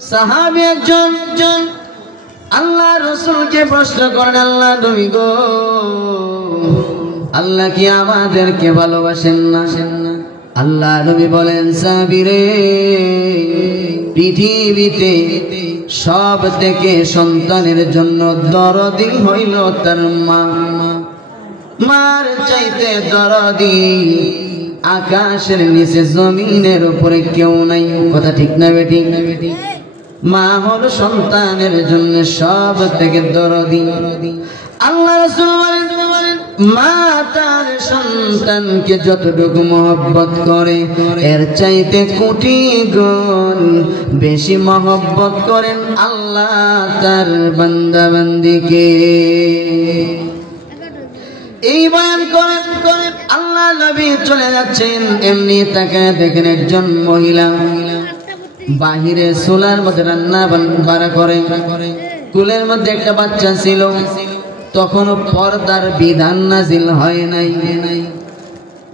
সাহাবী একজন আল্লাহ রাসূলকে প্রশ্ন করেন, আল্লাহ নবী গো, আল্লাহ কি আমাদেরকে ভালোবাসেন না? আল্লাহ নবী বলেন, সাহাবী রে, পৃথিবীতে সব থেকে সন্তানের জন্য দরদি হইল তার মা। মার চাইতে দরদি আকাশের নিচে জমিনের উপরে কেউ নাই। কথা ঠিক না বেটি? মা হলো সন্তানের জন্য সব থেকে দরদি। আল্লাহ রাসূল বলেন, মা তার সন্তানকে যতটুকু মহব্বত করে এর চাইতে কোটি গুণ বেশি মহব্বত করেন আল্লাহ তার বান্দা বান্দিকে। এই বয়ান করেন আল্লাহ নবী চলে যাচ্ছেন, এমনি তাকায় দেখেন একজন মহিলা বাহিরে চুলার মধ্যে রান্না বাড়া করে। কুলের মধ্যে একটা বাচ্চা ছিল, তখন পর্দার বিধান নাজিল হয় নাই।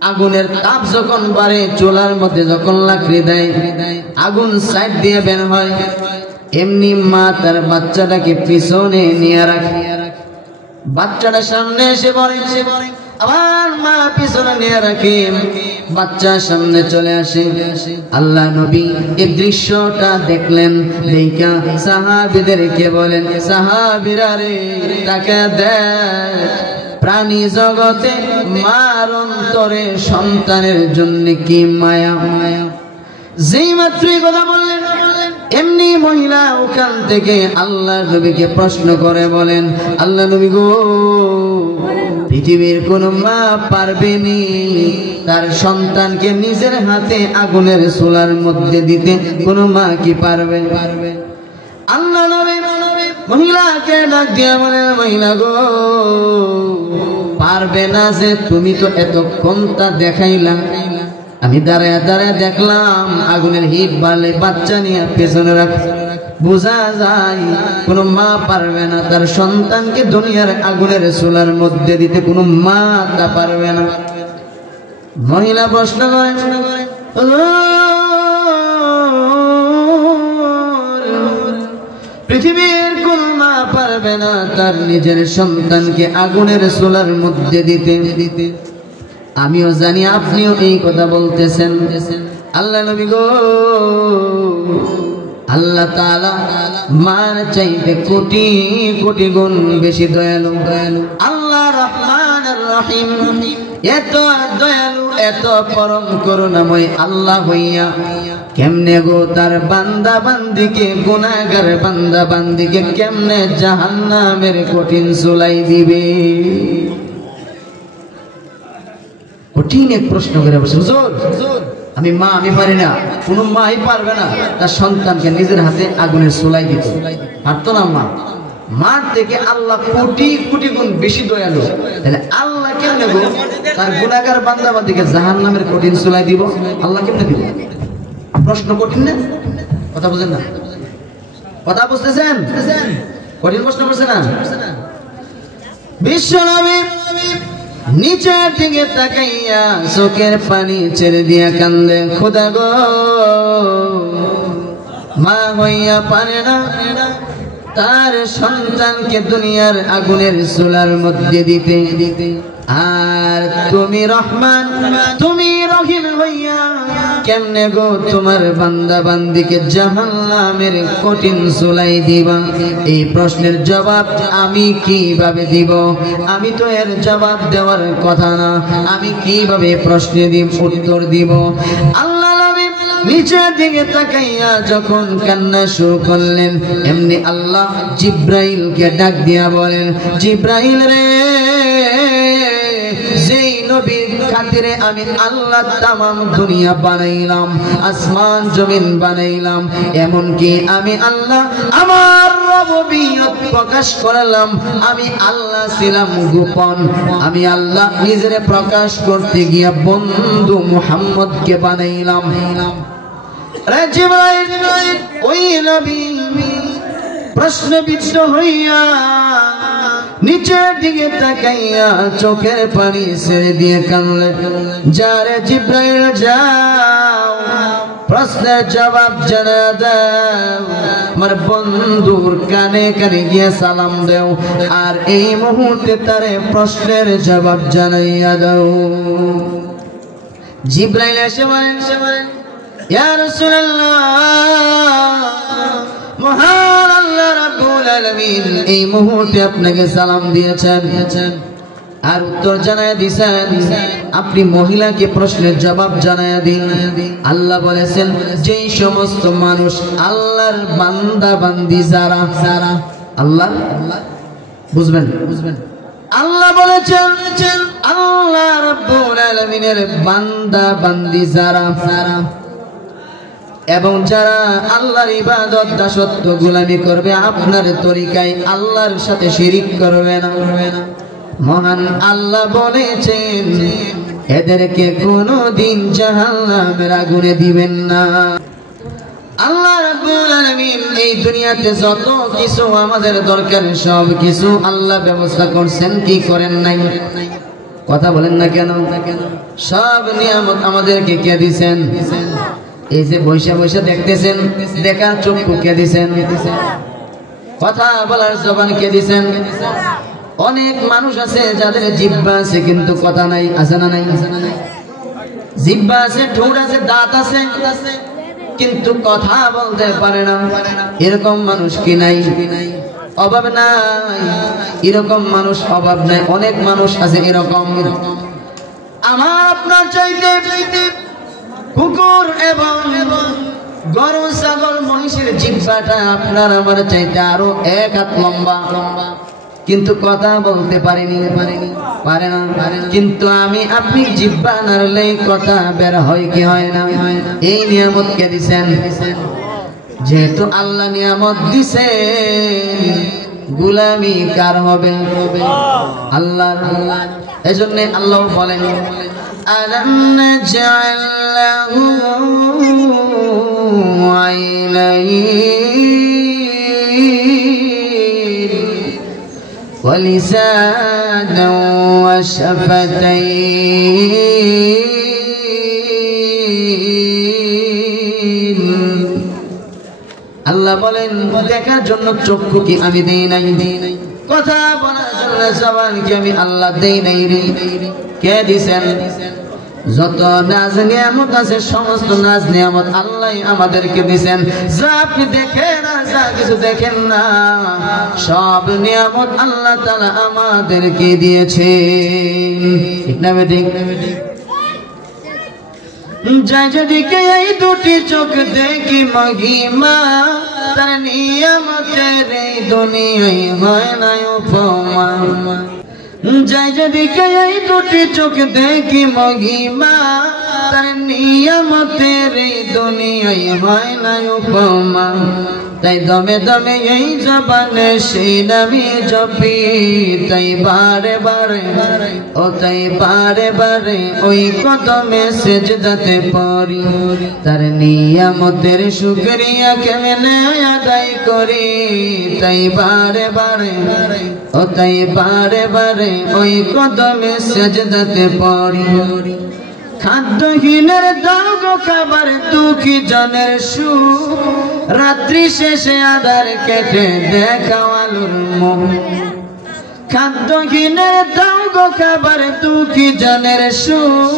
আগুনের তাপ যখন বাড়ে, চুলার মধ্যে যখন লাকড়ি দেয়, আগুন সাইড দিয়ে বের হয়, এমনি মা তার বাচ্চাটাকে পিছনে নিয়ে রাখে। বাচ্চাটা সামনে এসে পড়ে, আবার মা পিছনে নিয়ে রাখে, বাচ্চা সামনে চলে আসে। আল্লাহ নবী এই দৃশ্যটা দেখলেন, দেখা সাহাবীদেরকে বলেন, সাহাবীরা রে, তাকে দেখ, প্রাণী জগতে মার অন্তরে সন্তানের জন্য কি মায়া। যেই মাত্রই কথা বললেন, এমনি মহিলা ওখান থেকে আল্লাহ নবীকে প্রশ্ন করে বলেন, আল্লাহ নবী গো, পৃথিবীর কোন মা পারবেনি তার সন্তানকে নিজের হাতে আগুনের চুলার মধ্যে দিতে? কোন মা কি পারবে? আল্লাহ নবী মহিলাকে ডাক দিয়ে বলেন, মহিলা গো, পারবে না যে তুমি তো এতক্ষণ তা দেখাইলা, আমি দাঁড়ায় দাঁড়ায় দেখলাম আগুনের হিট বালে বাচ্চা নিয়ে পেছনে রাখ, বোঝা যায় কোন মা পারবে না তার সন্তানকে দুনিয়ার আগুনের চুলার মধ্যে দিতে। কোন মা তা পারবে না। মহিলা প্রশ্ন করে, পৃথিবীর কোন মা পারবে না তার নিজের সন্তানকে আগুনের চুলার মধ্যে দিতে? আমিও জানি আপনিও এই কথা বলতেছেন। আল্লাহ নবী গো, আল্লাহ তাআলা মার চাইতে কোটি কোটি গুণ বেশি দয়ালু। আল্লাহ রহমানুর রহিম, এত দয়ালু, এত পরম করুণাময় আল্লাহ হইয়া কেমনে গো তার বান্দা বান্দিকে, গুনাহগার বান্দা বান্দিকে কেমনে জাহান্নামের কঠিন চুলাই দিবে? কঠিন এক প্রশ্ন করে বসে, হুজুর আমি পারি না। কোন মাই পারবে না তার সন্তানকে নিজের হাতে আগুনের চুলাই দিতে। পারতো না মা? মার থেকে আল্লাহ কোটি কোটি গুণ বেশি দয়ালু। তাহলে আল্লাহ কেমনে গো তার গুনাহগার বান্দা বান্দিকে জাহান্নামের কঠিন চুলাই দিব? আল্লাহ কেমনে দিব? প্রশ্ন কঠিন না? কথা বুঝেন না? কথা বুঝতেছেন? কঠিন প্রশ্ন করছে না? বিশ্বনবী নিচের দিকে তাকাইয়া চোখের পানি ছেড়ে দিয়া কান্দে, খোদা গো, মা হইয়া পারে না তার সন্তানকে দুনিয়ার আগুনের চুলার মধ্যে দিতে। আর তুমি রহমান, তুমি রহিম হইয়া কেমনে গো তোমার বান্দা বান্দিকে জাহান্নামের কঠিন চুলাই দিবা? এই প্রশ্নের জবাব আমি কিভাবে দিব? আমি তো এর জবাব দেওয়ার কথা না, আমি কিভাবে প্রশ্নে উত্তর দিব? আল্লাহ নবী নিচের দিকে তাকাইয়া যখন কান্না শুরু করলেন, এমনি আল্লাহ জিব্রাইলকে ডাক দিয়া বলেন, জিব্রাইল রে, যেই নবীর খাতিরে আমি আল্লাহ তামাম দুনিয়া বানাইলাম, আসমান জমিন বানাইলাম, এমনকি আমি আল্লাহ আমার রব্বিয়ত প্রকাশ করলাম, আমি আল্লাহ ছিলাম গোপন, আমি আল্লাহ নিজেরে প্রকাশ করতে গিয়া বন্ধু মুহাম্মদকে বানাইলাম। রে জিবরাইল, ওই নবী প্রশ্নবিদ্ধ হইয়া নিচের দিকে তাকাইয়া চোখের পানি ছেড়ে দিয়ে কানলে, যারে জিব্রাইল যাও, প্রশ্নের জবাব জানা দাও, আমার বন্ধুর কানে কানে গিয়ে সালাম দাও, আর এই মুহূর্তে তারে প্রশ্নের জবাব জানাইয়া দাও। জিবরাইল এসে বলেন, ইয়া রাসূলুল্লাহ, মহান আল্লাহ রাব্বুল আলামিন এই মুহূর্তে আপনাকে সালাম দিয়েছেন আর উত্তর জানায় দিয়েছেন, আপনি মহিলাকে প্রশ্নের জবাব জানায় দিন। আল্লাহ বলেছেন, যেই সমস্ত মানুষ আল্লাহর বান্দা বান্দি যারা আল্লাহ বুঝবেন আল্লাহ বলেছেন, আল্লাহ রাব্বুল আলামিনের বান্দা বান্দি যারা এবং যারা আল্লাহর ইবাদত দাসত্ব গোলামি করবে, আপনার তরিকায় আল্লাহর সাথে শিরিক করবে না, মহান আল্লাহ বলেছেন এদেরকে কোনদিন জাহান্নামের আগুনে দিবেন না। আল্লাহ রাব্বুল আলামিন এই দুনিয়াতে যত কিছু আমাদের দরকার সব কিছু আল্লাহ ব্যবস্থা করছেন, কি করেন নাই? কথা বলেন না কেন? সব নিয়ামত আমাদেরকে কে দিবেন? এই যে বৈশা বৈশা দেখতেছেন, দেখার চক্ষু কে দিবেন? কথা বলার জবান কে দিবেন? অনেক মানুষ আছে যাদের জিহ্বা আছে কিন্তু কথা নাই, আছে না নাই? জিহ্বা আছে, ঠোঁট আছে, দাঁত আছে কিন্তু কথা বলতে পারে না, এরকম মানুষ কি নাই? অভাব নাই, এরকম মানুষ অভাব নাই, অনেক মানুষ আছে এরকম। আমার আপনার চাইতে কুকুর এবং গরু ছাগল মহিষের জিহ্বাটা আপনার আমার চাইতে আরো 1 হাত লম্বা, কিন্তু কথা বলতে পারে না। কিন্তু আমি আপনি জিহ্বা নাড়লে কথা বের হয় কি হয় না? এই নিয়ামত কে দিছেন? যেহেতু আল্লাহ নিয়ামত দিছেন, গোলামি কার হবে? আল্লাহর। এজন্য আল্লাহ বলেন, আলাম নাজআল লাহু আইনাইন ওয়া লিসানান ওয়া শাফাতাইন। আল্লাহ বলেন, দেখার জন্য চক্ষু কি আমি দেই নাই? কথা বলার জন্য জবান কি আমি আল্লাহ দেই নাই রে? কে দিছেন? যত নাজ নিয়ামত আছে সমস্ত নাজ নিয়ামত আল্লাহ আমাদেরকে দিছেন। যা আপনি দেখেন না, যা কিছু দেখেন না, সব নিয়ামত আল্লাহ তাআলা আমাদেরকে দিয়েছেন। ঠিক না বেঠিক? যাই যেদিকে এই দুটি চোখ দেখি মহিমা, তার নিয়ামতের এই দুনিয়ায় হয় না উপমা। যাই যেদিকে এই দুটি চোখ দেখি মহিমা, তার নিয়ামতের এই দুনিয়ায় হয় না উপমা। তাই দমে দমে এই জবানে সেই নামই জপি, তাই বারে বারে তাই বারে বারে ওই কদমে সেজদাতে পড়ি। তার নিয়ামতের শুকরিয়া কেমনে আদায় করি, তাই বারে বারে তাই বারে বারে ওই কদমে সেজদাতে পড়ি। খাদ্যহীনের দাও গো খাবার, দুঃখী জনের সুখ, রাত্রি শেষে আধার কেটে দেখাও আলোর মুখ। খাদ্যহীনের দাও গো খাবার, দুঃখী জনের সুখ,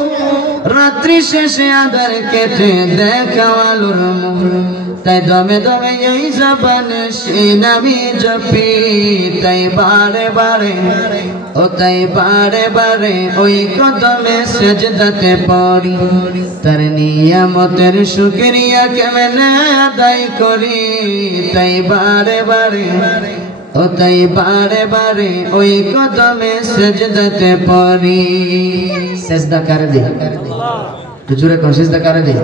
রাত্রি শেষে আধার কেটে দেখাও আলোর মুখ। তাই দমে দমে এই জবানে সেই নামই জপি, তাই বারে বারে তাই বারে বারে ওই কদমে সেজদাতে পড়ি। তার নিয়ামতের শুকরিয়া কেমনে আদায় করি, তাই বারে বারে তাই বারে বারে ওই কদমে সেজদাতে পড়ি। সেজদা করে দে, জোরে কোন সেজদা করে দে।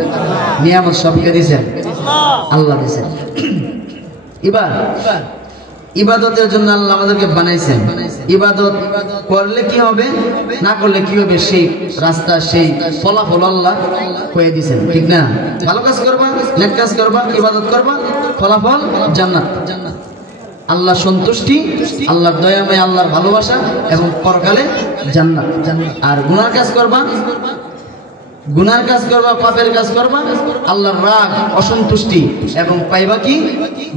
নিয়ামত সবকে দিয়েছেন আল্লাহ দিয়েছেন। এবার ইবাদতের জন্য আল্লাহ আমাদেরকে বানাইছেন। ইবাদত করলে কি হবে, না করলে কি হবে, সেই রাস্তা সেই ফলাফল আল্লাহ কয়ে দিয়েছেন। ঠিক না? ভালো কাজ করবা, নেক কাজ করবা, ইবাদত করবা, ফলাফল জান্নাত। আল্লাহ সন্তুষ্টি, আল্লাহর দয়াময়, আল্লাহর ভালোবাসা এবং পরকালে জান্নাত। আর গুনার কাজ করবা, গুনার কাজ করবা, পাপের কাজ করবা, আল্লাহর রাগ, অসন্তুষ্টি এবং পাইবা কি?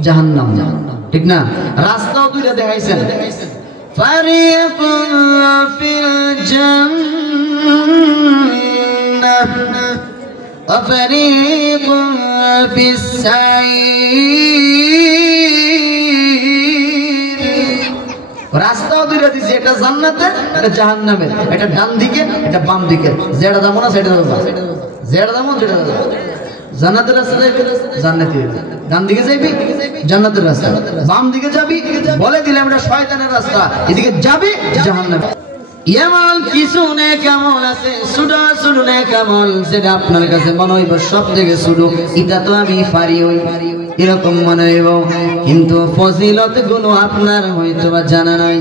জাহান্নাম। ঠিক না? রাস্তাও দুইটা দেখাইছেন, ফারিকুন ফিল জান্নাহ ওয়া ফারিকুন ফিস সাঈর। রাস্তাও দুইটা দিছে, এটা জান্নাতের, এটা জাহান্নামের, এটা ডান দিকে, এটা বাম দিকে। যেটা যাবো না সেটা যাবো, যেটা যাবো সেটা যাবো। জান্নাতের রাস্তা যাইবি, জান্নাতি ডান দিকে যাইবি, জান্নাতের রাস্তা। বাম দিকে যাবি, বলে দিলাম এটা শয়তানের রাস্তা, এদিকে যাবি জাহান্নামে। এমন কিছু নেক আমল আছে, সুডো সুডো নেক আমল, যেটা আপনার কাছে মনে হইব সব থেকে সুডো, এটা তো আমি পারি ওই, এরকম মনে হইব, কিন্তু ফজিলত গুলো আপনার হয়তো বা জানা নাই।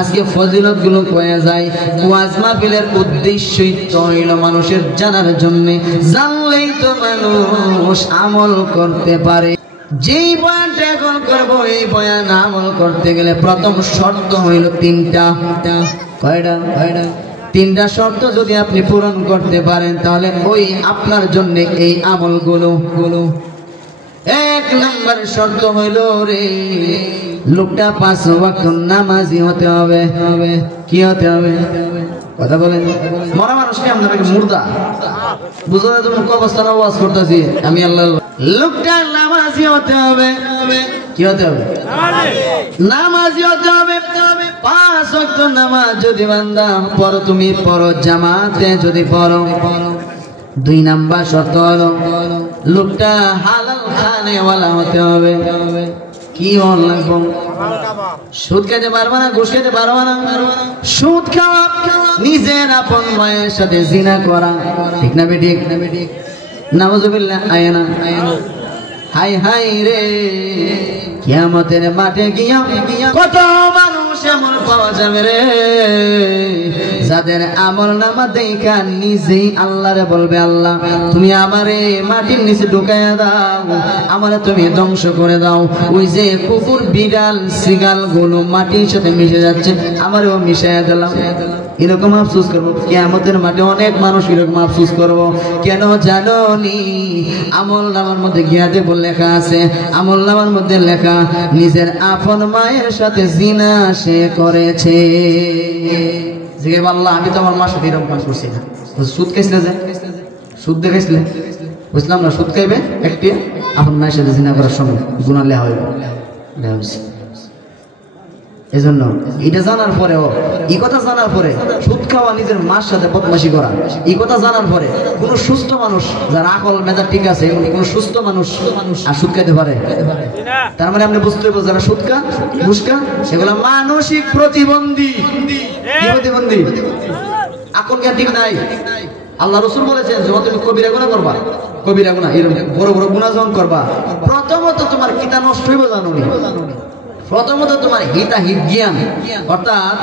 আজকে ফজিলত গুলো কয়ে যায়, ওয়াজ মাহফিলের উদ্দেশ্যই তো হইল মানুষের জানার জন্য, জানলেই তো মানুষ আমল করতে পারে। যেই বয়ানটা এখন করবো, এই বয়ান আমল করতে গেলে প্রথম শর্ত হইল তিনটা। কয়টা? তিনটা শর্ত যদি আপনি পূরণ করতে পারেন, তাহলে ওই আপনার জন্য এই আমলগুলো। এক নম্বর শর্ত হইল রে, লোকটা 5 ওয়াক্ত নামাজি হতে হবে। কি হতে হবে? কথা বলেন। মরা মানুষকে আপনাকে মুর্দা বুঝা যায়, তুমি কবরস্থানে ওয়াজ করতেছি আমি, আল্লাহ। লোকটা নামাজি হতে হবে। কি হতে হবে? নামাজি হতে হবে। 5 ওয়াক্ত নামাজ যদি বান্দা পড়ো, তুমি পড়ো জামাতে, যদি পড়ো। 2 নাম্বার শর্ত হলো লোকটা হালাল খানেওয়ালা হতে হবে। কি হল লাগবো? সুদ খেতে পারবা না, ঘুষ খেতে পারবা না, সুদ খাওয়া, নিজের আপন মায়ের সাথে জিনা করা। ঠিক না বেঠিক? নাউযুবিল্লাহ। আয়না হাই হাই রে, কিয়ামতের মাঠে গিয়া কত মানুষ এমন পাওয়া যাবে রে, যাদের আমল নামা দেখা নিজেই আল্লাহরে বলবে, আল্লাহ তুমি আমারে মাটির নিচে ঢুকাইয়া দাও, আমারে তুমি ধ্বংস করে দাও। ওই যে কুকুর, বিড়াল, সিগাল গুলো মাটির সাথে মিশে যাচ্ছে, আমারেও মিশাইয়া দিলাম। এরকম আফসোস করবো কিয়ামতের মাঠে, অনেক মানুষ এরকম আফসোস করবো। কেন জানো নি? আমল নামার মধ্যে গিয়া দেব লেখা আছে, আমল নামার মধ্যে লেখা নিজের আপন মায়ের সাথে জিনা সে করেছে। জিজ্ঞেস আল্লাহ, আমি তো আমার মার সাথে এরকম কাজ করছি না। সুদ খাইছিলে, যে সুদ দেখাইছিলে, বুঝলাম না। সুদ খাইবে একটি, আপন মায়ের সাথে জিনা করার সময় গুনাহ লেখা হইবে। এজন্য এটা জানার পরেও, এই কথা জানার পরে সুদ খাওয়া, নিজের মার সাথে বদমাশি করা, এই কথা জানার পরে কোন সুস্থ মানুষ, যার আকল মেধা ঠিক আছে, কোন সুস্থ মানুষ আর সুদ খাইতে পারে? তার মানে আপনি বুঝতে হবে, যারা সুদ খা, ঘুষ খা, সেগুলো মানসিক প্রতিবন্ধী। প্রতিবন্ধী, আকল জ্ঞান ঠিক নাই। আল্লাহ রাসূল বলেছেন, যখন তুমি কবিরা গুনাহ করবা, কবিরা গুনাহ, এরকম বড় বড় গুনাহ যখন করবা, প্রথমত তোমার কিতা নষ্ট হইব জানো নি? প্রথমত তোমার হিতাহিত জ্ঞান, অর্থাৎ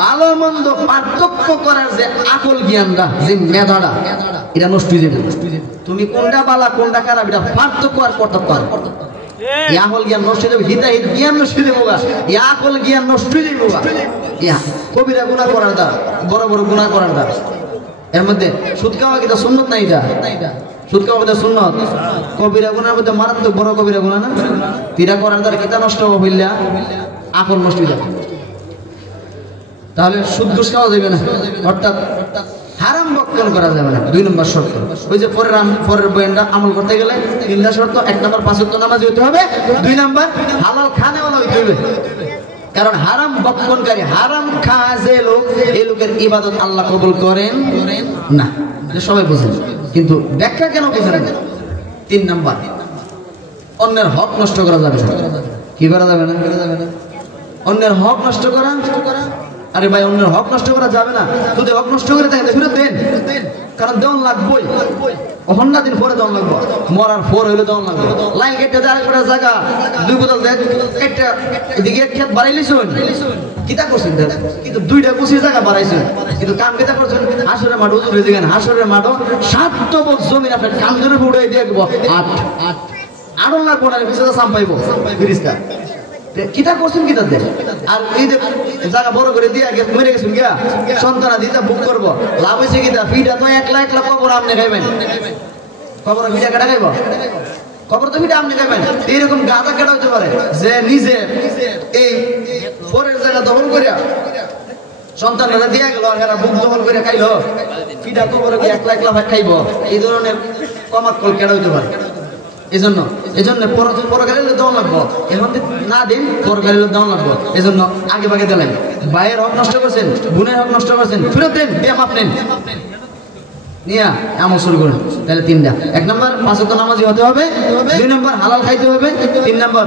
ভালো মন্দ পার্থক্য করার যে আকল জ্ঞানটা, যে মেধাটা, এটা নষ্ট হয়ে যাবে। তুমি কোনটা বালা কোনটা খারাপ, এটা পার্থক্য আর করতে পারো। এই আকল জ্ঞান নষ্ট হয়ে যাবে, হিতাহিত জ্ঞান নষ্ট হয়ে যাবে, এই আকল জ্ঞান নষ্ট হয়ে যাবে। কবিরা গুনাহ করার দ্বার, বড় বড় গুনাহ করার দ্বার। এর মধ্যে সুদ খাওয়া কি সুন্নত নাই? এটা সুদ খাওয়া বোধ সুন্নত। কবিরা গুনার মধ্যে মারাত্মক বড় কবিরা গুনাহ না? তিরা করার দ্বারা কিতা নষ্ট হবে, হইলা আকল নষ্ট হয়ে যাবে। তাহলে সুদ ঘুষ খাওয়া যাবে না, অর্থাৎ হারাম বক্ষণ করা যাবে না। 2 নম্বর শর্ত। ওই যে পরের বয়ানটা আমল করতে গেলে 3টা শর্ত। 1 নম্বর 5 ওয়াক্ত নামাজ হইতে হবে, 2 নম্বর হালাল খানেওয়ালা হইতে হবে। কারণ হারাম বক্ষণকারী, হারাম খায় যে লোক, এই লোকের ইবাদত আল্লাহ কবুল করেন না। সবাই বুঝেন, কিন্তু ব্যাখ্যা কেন বুঝেন? 3 নম্বর, অন্যের হক নষ্ট করা যাবে না। কি করা যাবে না? অন্যের হক নষ্ট করা। আরে ভাই, অন্যের হক নষ্ট করা যাবে না। যদি হক নষ্ট করে থাকে ফেরত দেন, কারণ দেওয়ান লাগবই। অহন্না দিন পরে দেওয়ান লাগবো, মরার পর হইলে দেওয়ান লাগবে। লাইন কেটে আরেকটা জায়গা 2 বোতল দেখ, একটা এদিকে ক্ষেত বাড়াইলিছুন, কিতা করছেন? কিন্তু 2টা কুচি জায়গা বাড়াইছেন, কিন্তু কাম কেটা করছেন? হাসরের মাঠ উজুর হয়ে দিবেন। হাসরের মাঠও 7 টবক জমিন আপনার কাম ধরে উড়াই দিয়ে দেবো। 8 লাগবো না, বিশেষ সাম পাইব ফিরিস্তা। কিতা করছেন কিতা দেন আর এই যে জায়গা বড় করে দিয়ে আগে মরে গেছেন গিয়া সন্তানা দিতা বুক করব লাভ হইছে কিতা ফিটা তো 1 লাখ কবর আপনি খাইবেন কবর ফিটা কাটা খাইব কবর তো ফিটা আপনি খাইবেন এরকম গাদা কাটা হইতে পারে যে নিজে এই পরের জায়গা দখল করিয়া সন্তানরা দিয়া গেল আর এরা বুক দখল করে খাইলো ফিটা কবর কি 1 লাখ খাইব এই ধরনের কমাত কল কাটা হইতে পারে এজন্য পরকালে দেওয়া লাগবো এখন না দিন পরকালে দেওয়া লাগবো এজন্য আগে ভাগে দিলেন ভাইয়ের হক নষ্ট করছেন বোনের হক নষ্ট করছেন ফেরত দেন দিয়ে মাপ নেন নিয়া আমল শুরু করুন তাহলে 3টা 1 নম্বর 5 ওয়াক্ত নামাজি হতে হবে 2 নম্বর হালাল খাইতে হবে 3 নম্বর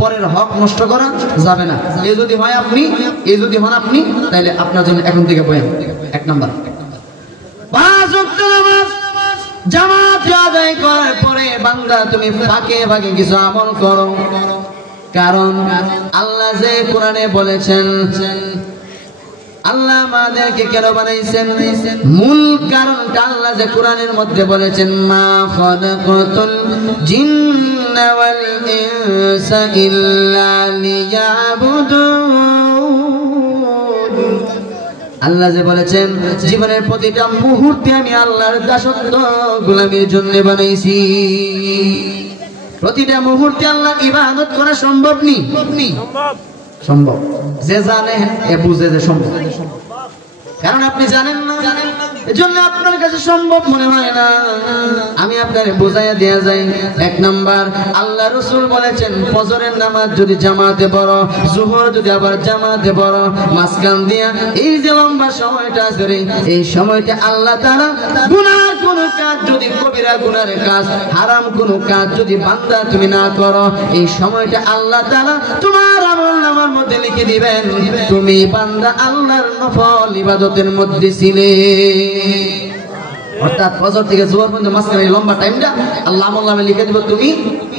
পরের হক নষ্ট করা যাবে না এই যদি হন আপনি তাহলে আপনার জন্য এখন থেকে বয়ান 1 নম্বর 5 ওয়াক্ত নামাজ জামাত আদায় করার পরে বান্দা তুমি ফাঁকে ফাঁকে কিছু আমল করো কারণ আল্লাহ যে কোরআনে বলেছেন আল্লাহ আমাদেরকে কেন বানাইছেন মূল কারণটা আল্লাহ যে কোরআনের মধ্যে বলেছেন মা খালাকাতুল জিন্না ওয়াল ইনসা ইল্লা লিয়াবুদুন আল্লাহ যে বলেছেন জীবনের প্রতিটা মুহূর্তে আমি আল্লাহর দাসত্ব গোলামির জন্য বানাইছি প্রতিটা মুহূর্তে আল্লাহর ইবাদত করা সম্ভব নি সম্ভব যে জানে এ বুঝে যে সম্ভব কারণ আপনি জানেন না এজন্য আপনার কাছে সম্ভব মনে হয় না আমি আপনারে বোঝাইয়া দেয়া যাই 1 নাম্বার আল্লাহ রাসূল বলেছেন ফজরের নামাজ যদি জামাতে পড়ো যোহর যদি আবার জামাতে পড়ো মাঝখান দিয়া এই যে লম্বা সময়টা আছে এই সময়টা আল্লাহ তাআলা গুনাহ কোন কাজ যদি কবিরা গুনার কাজ হারাম কোন কাজ যদি বান্দা তুমি না করো এই সময়টা আল্লাহ তাআলা তোমার আমলনামার মধ্যে লিখে দিবেন তুমি বান্দা আল্লাহর নফল ইবাদতের মধ্যে ছিলে অর্থাৎ ফজর থেকে জোহর পর্যন্ত মাঝখানে লম্বা টাইমটা আল্লাহ আমলনামে লিখে দিব তুমি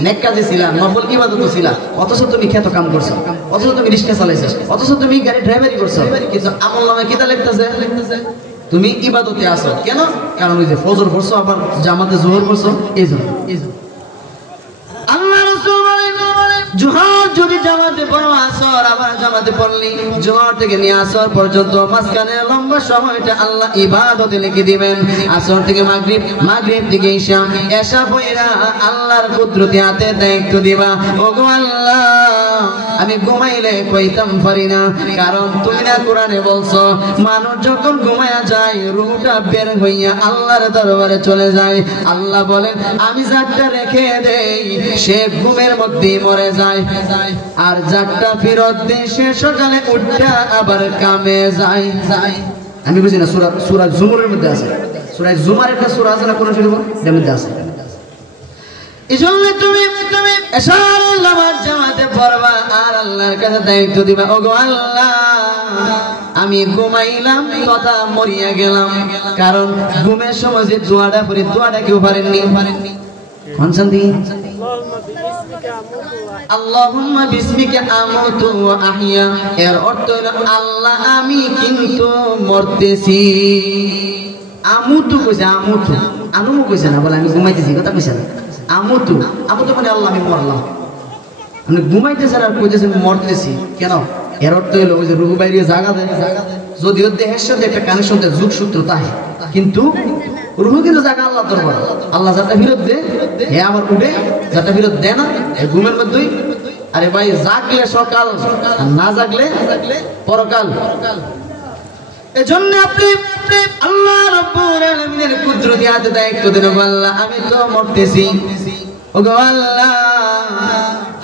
নেক কাজে ছিলা নফল ইবাদত ছিলা অথচ তুমি খেত কাম করছো অথচ তুমি রিকশা চালাইছো অথচ তুমি গাড়ি ড্রাইভারি করছো কিন্তু আমলনামে কিতা লিখতেছে তুমি ইবাদতে আছো কেন কারণ ওই যে ফজর পড়ছো আবার জামাতে জোহর পড়ছো এইজন্য আল্লাহ রাসূল বলেন জোহর যদি জামাতে পড়ো আসর আবার জামাতে পড়লি জোহর থেকে নিয়ে আসর পর্যন্ত মাঝখানে লম্বা সময়টা আল্লাহ ইবাদতে লিখে দিবেন আসর থেকে মাগরিব থেকে ঈশা পয়রা আল্লাহর কুদরতি হাতে দায়িত্ব দিবা ওগো আল্লাহ আমি ঘুমাইলে কইতাম পারি না কারণ তুমি না কোরআনে বলছো মানুষ যখন ঘুমায়া যায় রূহটা বের হইয়া আল্লাহর দরবারে চলে যায় আল্লাহ বলেন আমি যারটা রেখে দেই সে ঘুমের মধ্যে মরে যায় আর যারটা ফেরত দেই সে সকালে উঠা আবার কামে যায় আমি বুঝি না সূরা জুমারের মধ্যে আছে সূরা জুমার একটা সূরা আছে না কোন সূরা এর মধ্যে আছে এজন্য তুমি এশার নামাজ জামাতে পড়বা আর আল্লাহর কাছে দায়িত্ব দিবা ওগো আল্লাহ আমি ঘুমাইলাম কথা মরিয়া গেলাম কারণ ঘুমের সময় যে দোয়াটা পড়ি দোয়াটা কেউ পারেননি কোনখান দিয়ে আল্লাহুম্মা বিসমিকা আমুতু ওয়া আহইয়া এর অর্থ হলো আল্লাহ আমি কিন্তু মরতেছি আমুতু কইছে আমুতু আনুমু কইছে না বলে আমি ঘুমাইতেছি কথা কইছে না আমুতু মানে আল্লাহ আমি মরলাম মানে ঘুমাইতেছে আর কইতেছে মরতেছি কেন এর অর্থ হলো ওই যে রূহ বাইরে জায়গা দেয় যদিও দেহের সাথে একটা কানেকশন দেয় যোগসূত্র তাই কিন্তু রূহ কিন্তু জায়গা আল্লাহ দরবার আল্লাহ যাটা ফিরত দে হে আমার উঠে যাটা ফিরত দেয় না ঘুমের মধ্যেই আরে ভাই জাগলে সকাল আর না জাগলে পরকাল এজন্য আপনি আল্লাহ রাব্বুল আলামিনের কুদরতি হাতে দায়িত্ব দেন আল্লাহ আমি তো মরতেছি ওগো আল্লাহ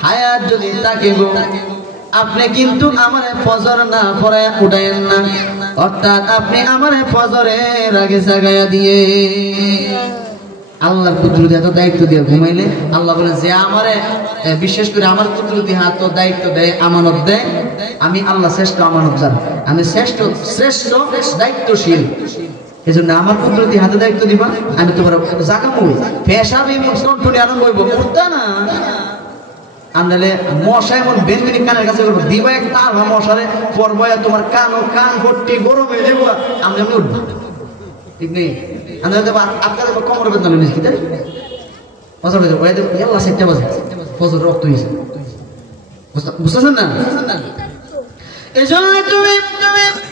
হায়াত যদি থাকে গো আপনি কিন্তু আমারে ফজর না পড়ায় উঠায়েন না অর্থাৎ আপনি আমারে ফজরের আগে জাগায়া দিয়ে আল্লাহর কুদরতি হাতে দায়িত্ব দিয়ে ঘুমাইলে আল্লাহ বলেন যে আমারে বিশেষ করে আমার কুদরতি হাতে দায়িত্ব দেয় আমানত দেয় আমি আল্লাহ শ্রেষ্ঠ আমানতদার আমি শ্রেষ্ঠ দায়িত্বশীল এজন্য আমার কুদরতি হাতে দায়িত্ব দিবা আমি তোমার জাগামই পেশাবি মুসলমান আরম্ভ হইব করতে না আনলে মশা এমন বেনবেনি কানের কাছে করবো দিবা এক তার মশারে পরবয়া তোমার কান ভর্তি গরম হয়ে যাবো আমি উঠবো ঠিক নেই আমরা দেবো আপনার দেবো কমর বেদনা নিয়েছি তাই ফজর হয়ে যাবো আল্লাহ সেটা বাজে ফজর রক্ত হয়েছে বুঝতেছেন না? এজন্য তুমি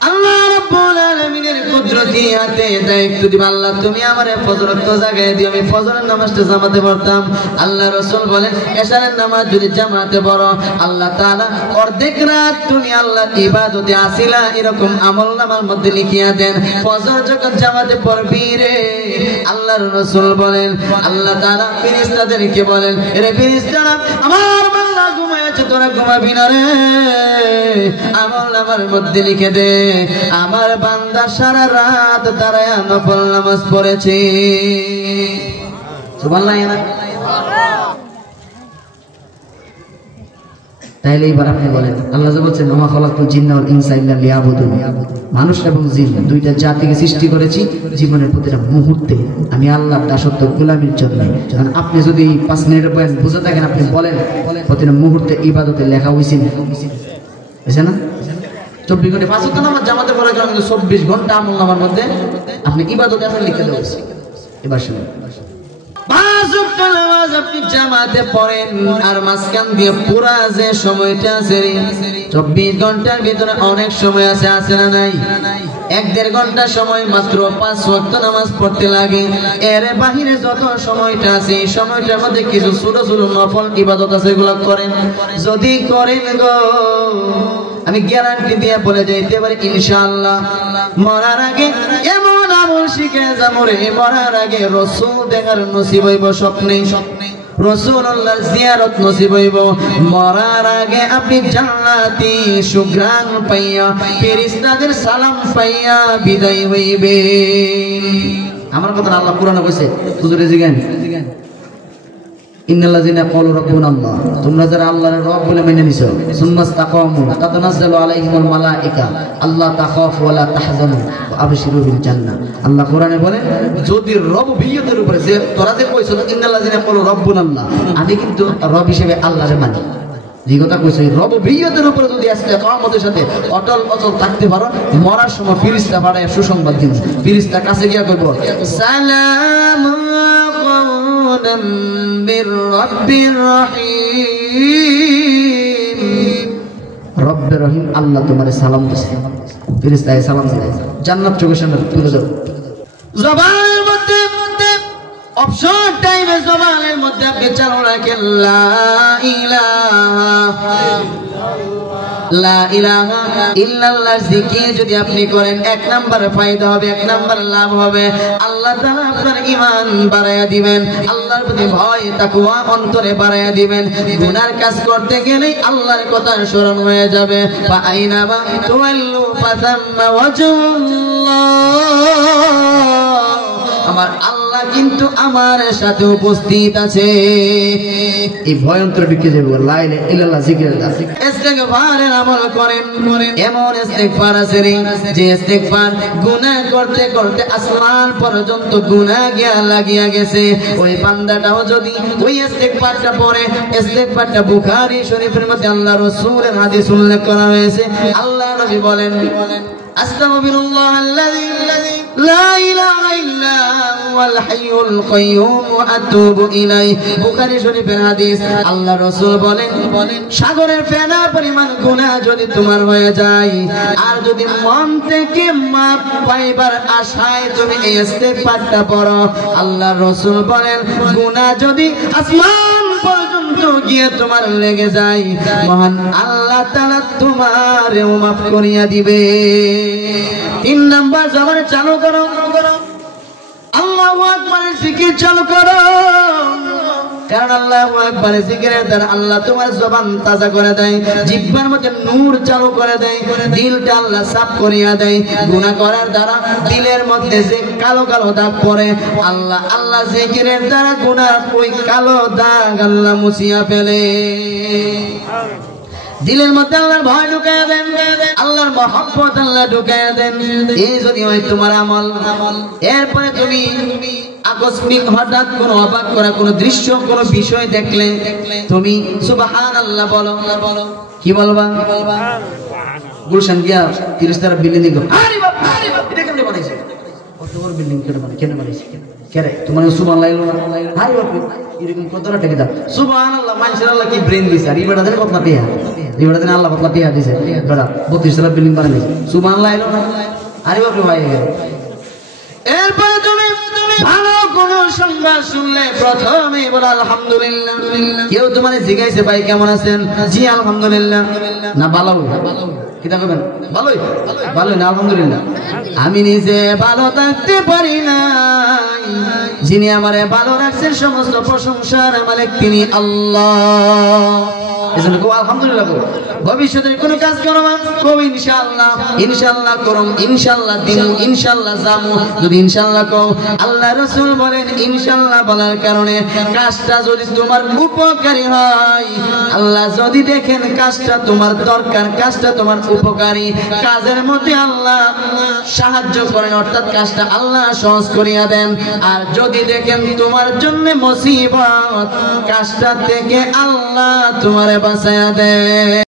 আল্লাহ রাব্বুল আলামিনের কুদরতি হাতে দায়িত্ব দিবা। আল্লাহ তুমি আমারে ফজরের তো জাগায় দিও, আমি ফজরের নামাজটা জামাতে পড়তাম। আল্লাহ রাসূল বলেন এশারের নামাজ যদি জামাতে পড়ো আল্লাহ তাআলা অর্ধেক রাত তুমি আল্লাহর ইবাদতে আসিলা এরকম আমলনামার মধ্যে লিখিয়া দেন। ফজর যখন জামাতে পড়বি রে, আল্লাহর রাসূল বলেন আল্লাহ তাআলা ফেরেশতাদেরকে বলেন, এরে ফেরেশতারা আমার বান্দা ঘুমায়েছে তোরা ঘুমাবি না রে, আমলনামার মধ্যে লিখে দে আমার বান্দা সারা রাত দাঁড়ায় নফল নামাজ পড়েছে। সুবহানাল্লাহ। তাইলে এবার আপনি বলেন আল্লাহ যে বলছেন ওয়া খালাকুল জিন্না ওয়াল ইনসা ইল্লা লিয়াবুদুন, মানুষ এবং জিন দুইটা জাতিকে সৃষ্টি করেছি জীবনের প্রতিটা মুহূর্তে আমি আল্লাহর দাসত্ব গোলামির জন্য। যখন আপনি যদি 5 মিনিটের বয়ান বুঝে থাকেন আপনি বলেন প্রতিটা মুহূর্তে ইবাদতে লেখা হয়েছে না? 24 ঘন্টা 5 ওয়াক্ত নামাজ জামাতে পড়ার কারণে 24 ঘন্টা আমলনামার মধ্যে আপনি ইবাদতে আসলে লিখে দেওয়া হয়েছে। এবার শুনুন, 5 ওয়াক্ত নামাজ আপনি জামাতে পড়েন আর মাঝখান দিয়ে পুরা যে সময়টা আছে 24 ঘন্টার ভিতরে অনেক সময় আছে, আছে না নাই? 1-1.5 ঘন্টা সময় মাত্র 5 ওয়াক্ত নামাজ পড়তে লাগে। এর বাহিরে যত সময়টা আছে এই সময়টার মধ্যে কিছু ছোট ছোট নফল ইবাদত আছে, এগুলো করেন। যদি করেন গো আমি গ্যারান্টি দিয়ে বলে যাইতে পারি ইনশাআল্লাহ মরার আগে এমন আমল শিখে যাবো রে, মরার আগে রাসূল দেখার নসিব হইব, স্বপ্নে রাসূলুল্লাহ জিয়ারত নসিব হইব, মরার আগে আপনি জান্নাতি সুঘ্রাণ পাইয়া ফেরেশতাদের সালাম পাইয়া বিদায় হইবেন। আমার কথা আল্লাহ কোরআনে কইছে, হুজুরে জিগান ইন্নাল্লাযিনা ক্বালু রাব্বুনাল্লাহ, তোমরা যারা আল্লাহর রব বলে মেনে নিছো, সুম্মাস্তাকামু তাতানাজ্জালু আলাইহিমুল মালায়েকা আল্লা তাখাফু ওয়া লা তাহজানু ওয়া আবশিরু বিল জান্নাহ। আল্লাহ কোরআনে বলেন যদি রব্বিয়তের উপরে যে তোরা যে কইছো ইন্নাল্লাযিনা ক্বালু রাব্বুনাল্লাহ, আমি কিন্তু রব হিসেবে আল্লাহরে মানি, যে কথা কইছো রব্বিয়তের উপরে যদি আজকে কিয়ামতের সাথে অটল অচল থাকতে পারো, মরার সময় ফেরেশতা পাঠায় সুসংবাদ দিন। ফেরেশতা কাছে গিয়া কইব সালামু قولا من رب رحيم, রব রহিম আল্লাহ তোমারে সালাম দিছে। ফেরেশতায় সালাম দিছে, জান্নাত চোখের সামনে তুলে দাও। জবানের মধ্যে অপশন টাইমে জবানের মধ্যে আপনি চালু রাখেন লা ইলাহা লা ইলাহা ইল্লাল্লাহ জিকির যদি আপনি করেন 1 নাম্বার ফায়দা হবে, 1 নাম্বার লাভ হবে। আল্লাহ তাআলা আপনার ঈমান বাড়ায়া দিবেন, আল্লাহর প্রতি ভয় তাকওয়া অন্তরে বাড়ায়া দিবেন। গুনার কাজ করতে গেলে আল্লাহর কথা স্মরণ হয়ে যাবে। ফা আইনামা তুওয়াল্লু ফাসাম্মা ওয়াজহুল্লাহ, আমার আল্লাহ কিন্তু আমার সাথে উপস্থিত আছে। এই ভয়ঙ্কর দিকে যাবে লা ইলাহা ইল্লাল্লাহ জিকির ইস্তিগফারের আমল করেন। এমন ইস্তিগফার আছে রে যে ইস্তিগফার গুনাহ করতে করতে আসমান পর্যন্ত গুনাহ গিয়া লাগিয়া গেছে, ওই বান্দাটাও যদি ওই ইস্তিগফারটা পড়ে, ইস্তিগফারটা বুখারী শরীফের মধ্যে আল্লাহ রাসূলের হাদিস উল্লেখ করা হয়েছে। আল্লাহ নবী বলেন আস্তাগফিরুল্লাহাল্লাযী লা ইলাহা ইল্লা হুয়াল হাইয়ুল কাইয়্যুম ওয়া আতুবু ইলাইহি, বুখারী শরীফের হাদিস। আল্লাহ রাসূল বলেন সাগরের ফেনা পরিমাণ গুনাহ যদি তোমার হয়ে যায় আর যদি মন থেকে মাপ পাইবার আশায় তুমি এই ইস্তিগফারটা পড়ো, আল্লাহ রাসূল বলেন গুনাহ যদি আসমান পর্যন্ত গিয়ে তোমার লেগে যায়, মহান আল্লাহ তাআলা তোমারেও মাফ করিয়া দিবে। 3 নাম্বার জবানে চালু করো আল্লাহু আকবারের জিকির চালু করো, কারণ আল্লাহু আকবারের জিকিরের দ্বারা আল্লাহ তোমার জবান তাজা করে দেয়, জিহ্বার মধ্যে নূর চালু করে দেয়, দিলটা আল্লাহ সাফ করিয়া দেয়। গুনাহ করার দ্বারা দিলের মধ্যে যে কালো কালো দাগ পড়ে, আল্লাহ জিকিরের দ্বারা গুনার ওই কালো দাগ আল্লাহ মুছিয়া ফেলে। দিলের মধ্যে আল্লাহর ভয় ঢুকায়া দেন, আল্লাহর মহব্বত আল্লাহ ঢুকায়া দেন। এই যদি হয় তোমার আমল, এরপরে তুমি আকস্মিক হঠাৎ কোনো অবাক করা কোনো দৃশ্য কোনো বিষয় দেখলে তুমি সুবহানাল্লাহ বলো। কি বলবা? গুলশান গিয়া 30 তলা বিল্ডিং দেখো, আরে বাপ এটা কেমনে বানাইছে, কত বড় বিল্ডিং কেন বানাইছে, কে রে তোমার সুবহানাল্লাহ লাগলো না? আরে বাপ এরকম কতটা টাকা দাও সুবহানাল্লাহ, মানসির আল্লাহ কি ব্রেন দিছে আর ইবাদতের কথা পেয়া এবারে দিন আল্লাহ পাতলা টিয়া দিছে বেড়া 32 তলা বিল্ডিং বানাই দিছে সুবহানাল্লাহ এলো না আরে বাপরে ভাই এরপরে তুমি ভালো কোন সংবাদ শুনলে প্রথমেই বলো আলহামদুলিল্লাহ কেউ তোমারে জিজ্ঞাসা ভাই কেমন আছেন জি আলহামদুলিল্লাহ না ভালো কিটা করবেন ভালোই ভালোই না আলহামদুলিল্লাহ আমি নিজে ভালো থাকতে পারি না যিনি আমারে ভালো রাখছেন সমস্ত প্রশংসার মালিক তিনি আল্লাহ এজন্য কো আলহামদুলিল্লাহ কো ভবিষ্যতের কোন কাজ করব কো ইনশাআল্লাহ ইনশাআল্লাহ করম ইনশাআল্লাহ দিমু ইনশাআল্লাহ জামু যদি ইনশাআল্লাহ কও আল্লাহ রাসূল বলেন ইনশাআল্লাহ বলার কারণে কাজটা যদি তোমার উপকারী হয় আল্লাহ যদি দেখেন কাজটা তোমার দরকার কাজটা তোমার উপকারী কাজের মধ্যে আল্লাহ সাহায্য করেন অর্থাৎ কাজটা আল্লাহ সহজ করিয়া দেন আর যদি দেখেন তোমার জন্য মুসিবত কাজটা থেকে আল্লাহ তোমারে বাঁচায়া দেন